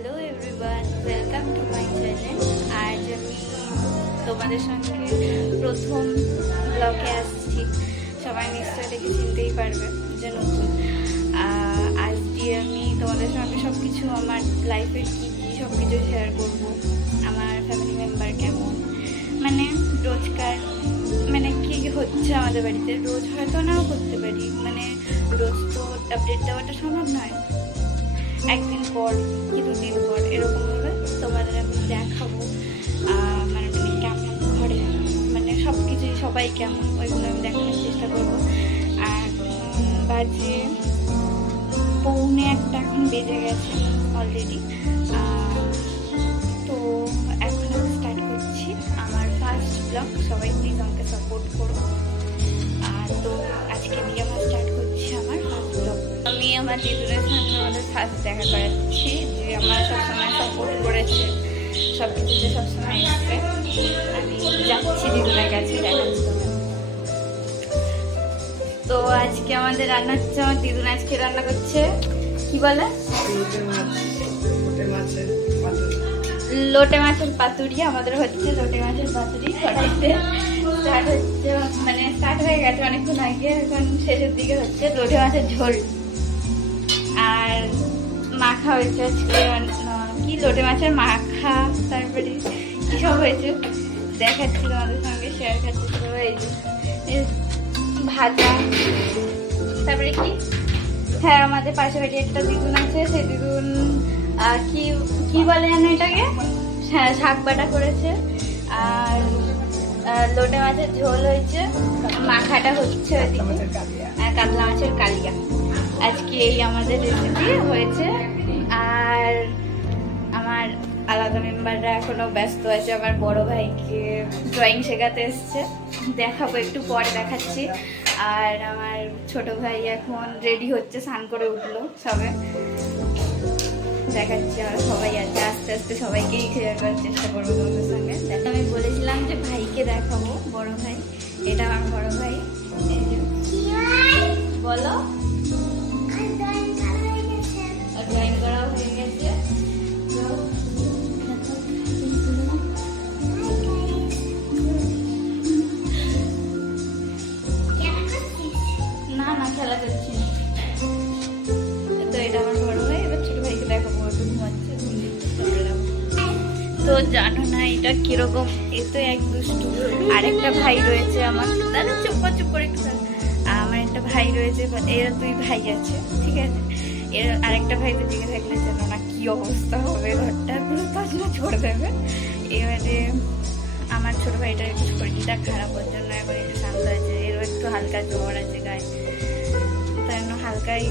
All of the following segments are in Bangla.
Hello everyone, welcome to my channel. আজ আমি তোমাদের সঙ্গে প্রথম ব্লগে আসছি। সবাই নিশ্চয়ই দেখে চিনতেই পারবে যে নতুন। আজ দিয়ে আমি তোমাদের সঙ্গে সব কিছু আমার লাইফের কী কী সব কিছু শেয়ার করব। আমার ফ্যামিলি মেম্বার কেমন, মানে রোজকার মানে কী কী হচ্ছে আমাদের বাড়িতে। রোজ হয়তো নাও করতে পারি, মানে রোজ তো আপডেট দেওয়াটা সম্ভব নয়। একদিন পর কি দুদিন পর এরকমভাবে তোমাদের আমি দেখাবো। মানে কেমন ঘরে মানে সব কিছুই সবাই কেমন ওইগুলো আমি দেখানোর চেষ্টা করবো। আর বাজে 1:45 এখন বেজে গেছে অলরেডি। তো এখন আমি স্টার্ট করছি আমার ফার্স্ট ব্লগ। সবাই প্লিজ আমাকে সাপোর্ট করো। তো আজকে দিয়ে আমার স্টার্ট করছি আমার ফার্স্ট ব্লগ। আমি আমার দিদুরের সঙ্গে আমাদের ফার্স্ট দেখা করাচ্ছি, যে আমার সবসময় সাপোর্ট করেছে, সব কিছুতে সবসময় এসছে। আমি যাচ্ছি দিদুরের কাছে, দেখাচ্ছি তোমার। তো আজকে আমাদের রান্না হচ্ছে, আমার দিদুন আজকে রান্না করছে কি বলে লোটে মাছের পাতুরি। আমাদের হচ্ছে লোটে মাছের পাতুরি কড়াইতে স্টার্ট হচ্ছে, মানে স্টার্ট হয়ে গেছে অনেকক্ষণ আগে, এখন শেষের দিকে হচ্ছে লোটে মাছের ঝোল। আর মাখা হয়েছে আজকে কি লোটে মাছের মাখা, তারপরে কি সব হয়েছে দেখাচ্ছি তোমাদের সঙ্গে, শেয়ার করছি। ভাজা, তারপরে কি, হ্যাঁ আমাদের পাশে বাড়ি একটা দিদুন আছে, সেই দিদুন কি কি বলে যেন এটাকে, শাক বাটা করেছে। আর লোটে মাছের ঝোল হয়েছে, মাখাটা হচ্ছে ওইদিকে, কাতলা মাছের কালিয়া। আজকে এই আমাদের রেসিপি হয়েছে। আর আমার আলাদা মেম্বাররা এখনো ব্যস্ত আছে, আমার বড় ভাইকে ড্রয়িং শেখাতে এসছে, দেখাবো একটু পরে, দেখাচ্ছি। আর আমার ছোট ভাই এখন রেডি হচ্ছে, স্নান করে উঠলো সবে, দেখাচ্ছি। আমরা সবাই আছে, আস্তে আস্তে সবাইকেই শেয়ার করার চেষ্টা করবো তোমাদের সঙ্গে। আমি বলেছিলাম যে ভাইকে দেখাবো, বড় ভাই, এটা আমার বড় ভাই। বলো, ড্রয়িং করা হয়ে গেছে। না না, খেলা করছি। তো এটা আমার বড় ভাই, এবার ছোট ভাইকে দেখাবো, একটু ঘুমাচ্ছে। তো জানো না এটা কিরকম, এ তো এক দুষ্টু। আরেকটা ভাই রয়েছে আমার, দাদা চুপ করে একটু। আমার একটা ভাই রয়েছে, এরা 2 ভাই আছে, ঠিক আছে। এর আরেকটা ভাই তো দিকে থাকলে জানো না কি অবস্থা হবে, ঘরটা পুরো তছনছ করে দেবে। এবারে আমার ছোট ভাইটার একটু শরীরটা খারাপ, ওর জন্য এখন একটু শান্ত আছে। এরও একটু হালকা জ্বর আছে গায়ে, তাই জন্য হালকাই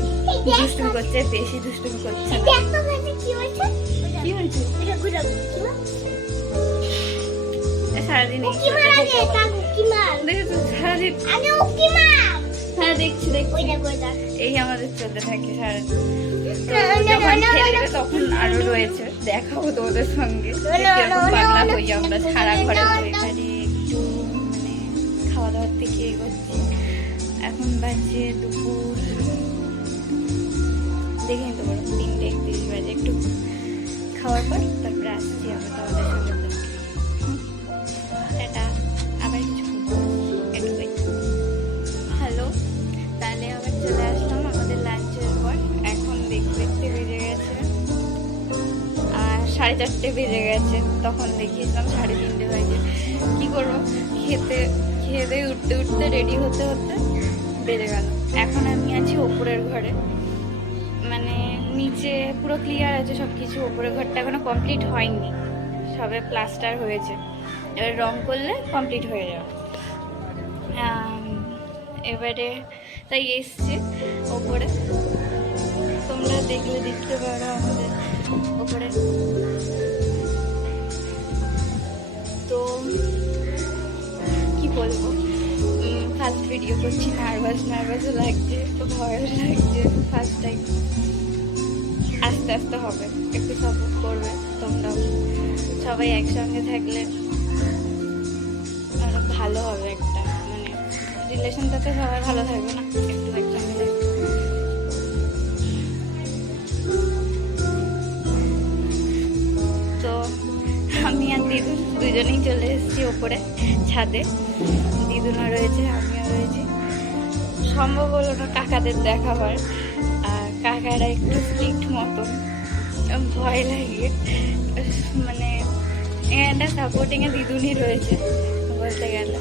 দুষ্টুমি করছে, বেশি দুষ্টুমি করছে না। কি হয়েছে সারাদিন হ্যাঁ দেখছি এই আমাদের চলতে থাকে সারাদিন। যখন খেলবে তখন আরো রয়েছে, দেখাবো তোমাদের সঙ্গে কিরকম পাগলা হই আমরা সারা ঘরে। এখানে একটু মানে খাওয়া দাওয়ার থেকে এগোচ্ছি। এখন বাজে দুপুর, দেখে নিতে পারো 3:31 বাজে। একটু খাওয়ার পর তারপরে আসছি আমরা তোমাদের সঙ্গে। এটা আবার কিছু এটুকুই। হ্যালো, তাহলে আবার চলে আসলাম আমাদের লাঞ্চের পর। এখন দেখতে বেজে গেছে 4:30 বেজে গেছে, তখন দেখিয়েছিলাম 3:30 বাজে। কি করবো, খেয়ে দিয়ে উঠতে রেডি হতে বেজে গেল। এখন আমি আছি ওপরের ঘরে, মানে নিচে পুরো ক্লিয়ার আছে সব কিছু, ওপরের ঘরটা এখনো কমপ্লিট হয়নি, সবে প্লাস্টার হয়েছে। এবার রং করলে কমপ্লিট হয়ে যাবে। এবারে তাই এসছি ওপরে, তোমরা দেখলে দেখতে পারো আমাদের ওপরে। তো কি বলবো, ফার্স্ট ভিডিও করছি, নার্ভাসও লাগছে, তো ভয়ও লাগছে, ফার্স্ট টাইম। আস্তে আস্তে হবে, একটু সাপোর্ট করবে তোমরাও। সবাই একসঙ্গে থাকলে আরো ভালো হবে, একটা মানে রিলেশনটাতে সবাই ভালো থাকবে না, একটু একসঙ্গে থাকবে। আমি আর দিদুন দুজনেই চলে এসেছি ওপরে ছাদে। দিদুনও রয়েছে, আমিও রয়েছি। সম্ভব হলো না কাকাদের দেখাবার, আর কাকারা একটু স্ট্রিক্ট মতন, ভয় লাগে। মানে একটা সাপোর্টিংয়ে দিদুনই রয়েছে বলতে গেলে।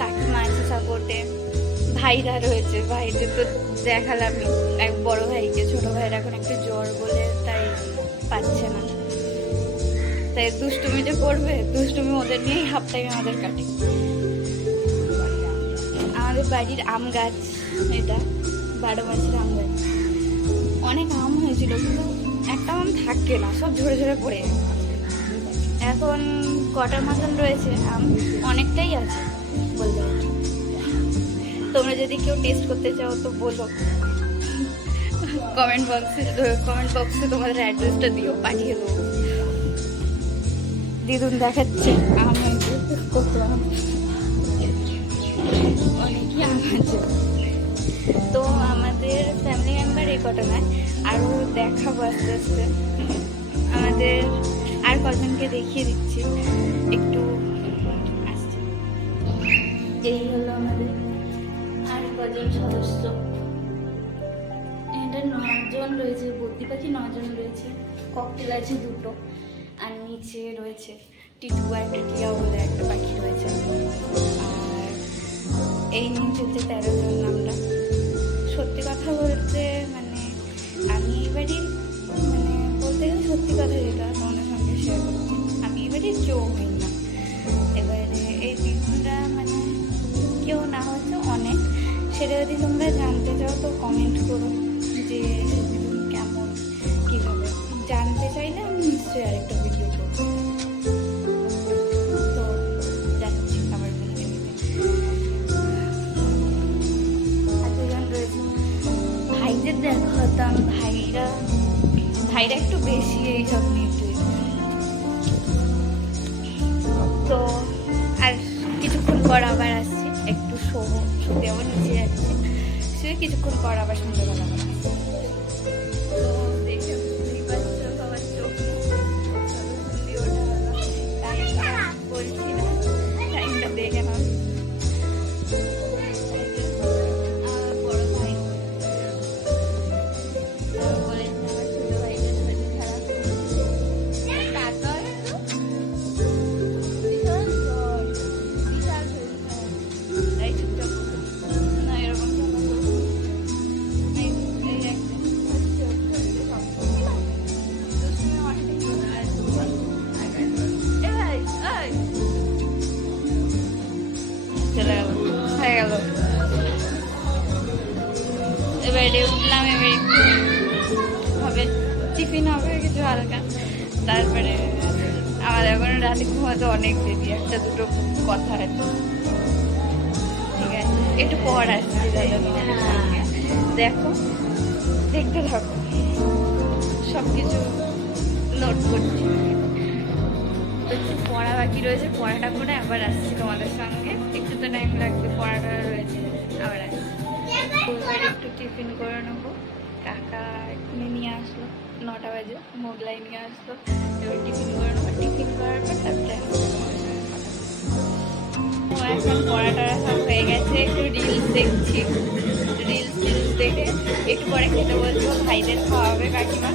কাকিমা আছে সাপোর্টে, ভাইরা রয়েছে। ভাইদের তো দেখালামই, এক বড় ভাইকে। ছোট ভাইয়ের এখন একটু জ্বর বলে তাই পাচ্ছে না, তাই দুষ্টুমি যে করবে, দুষ্টুমি ওদের নিয়েই হাফ টাইম আমাদের কাটে। আমাদের বাড়ির আম গাছ এটা, 12 মাসের আম গাছ। অনেক আম হয়েছিল, কিন্তু একটা আম থাকে না, সব ঝরে ঝরে পড়ে। এখন কটার মতন রয়েছে আম, অনেকটাই আছে বলতে পারি। তোমরা যদি কেউ টেস্ট করতে চাও তো বলো, কমেন্ট বক্সে তোমাদের অ্যাড্রেসটা দিও, পাঠিয়ে দেবো। দিদুন দেখাচ্ছে আম হয়েছে, কত আম, অনেকই আম আছে। তো আমাদের ফ্যামিলি মেম্বার এই কটা নয়, আরও দেখাবো আস্তে আস্তে। আমাদের আর কজনকে দেখিয়ে দিচ্ছি, একটু আসছে। এই হলো আমাদের আর কজন সদস্য। এটা 9 জন রয়েছে, বদ্রি পাখি 9 জন রয়েছে। ককটেল আছে 2টো, আর নিচে রয়েছে টিটু আর টিটিয়া বলে একটা পাখি রয়েছে। আর এই নিচে 13 জন আমরা। সত্যি কথা বলতে মানে আমি এবারই মানে বলতে গেলে সত্যি কথা যেটা তোমাদের সঙ্গে শেয়ার করছি, আমি এবারই কেউ হই না। এবারে এই দিনটা মানে কেউ না হচ্ছে অনেক। সেটা যদি তোমরা জানতে চাও তো কমেন্ট করো যে সেদিন কেমন কীভাবে। জানতে চাইলে আমি নিশ্চয়ই আরেকটা ভিডিও করবো। তো যাচ্ছি আবার বলতে নিতে। এতজন রয়েছে। ভাইদের দেখাতাম, ভাইরা একটু বেশি এইসব নিয়ে। তো আর কিছুক্ষণ পর আবার আসছি, একটু শুতে আবার নিচে যাচ্ছি। সে কিছুক্ষণ পর আবার সন্ধ্যাবেলা আবার আসছি। তো দেখে বুঝতেই পারছো সবার চোখ বলছি না, টাইমটা দেখে না। বড় ভাই বলে আমার ছোট ভাইদের শরীর খারাপ, কাকা বিশাল জ্বর, বিশাল শরীর খারাপ, তাই চুপচাপ না এরকম চলে গেল, হয়ে গেল। এবারে উঠলাম, এবারে একটু হবে টিফিন হবে কিছু হালকা, তারপরে আমার এখন রাতে ঘুমাতে অনেক দেরি, 1-2টো কথা আছে। ঠিক আছে, একটু পর আসছি, যাই হোক দেখো, দেখতে থাকো, সব কিছু নোট করছি। তো একটু পড়া বাকি রয়েছে, পড়াটা করে আবার আসছি তোমাদের সঙ্গে। একটু তো টাইম লাগবে, পড়াটা রয়েছে, আবার আসছি। এবার একটু টিফিন করে নেবো। কাকা এখানে নিয়ে আসলো 9টা বাজে, মোগলাই নিয়ে আসলো। এবার টিফিন করে নেবো, টিফিন করার পর তারপরে এখন পড়াটা সব হয়ে গেছে। একটু রিলস দেখছি, রিলস দেখে একটু পরে খেতে বলবো। ভাইদের খাওয়াবে কাকিমা,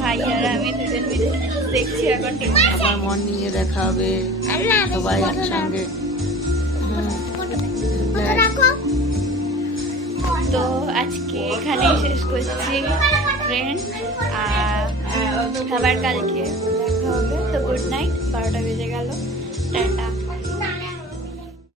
ভাই আর আমি দুজন মিলে দেখছি এখন। আমার মর্নিং এ দেখা হবে সবাই একসঙ্গে। তো আজকে এখানেই শেষ করছি ফ্রেন্ড, আর আবার কালকে দেখা হবে। তো গুড নাইট, 12টা বেজে গেল, টাটা।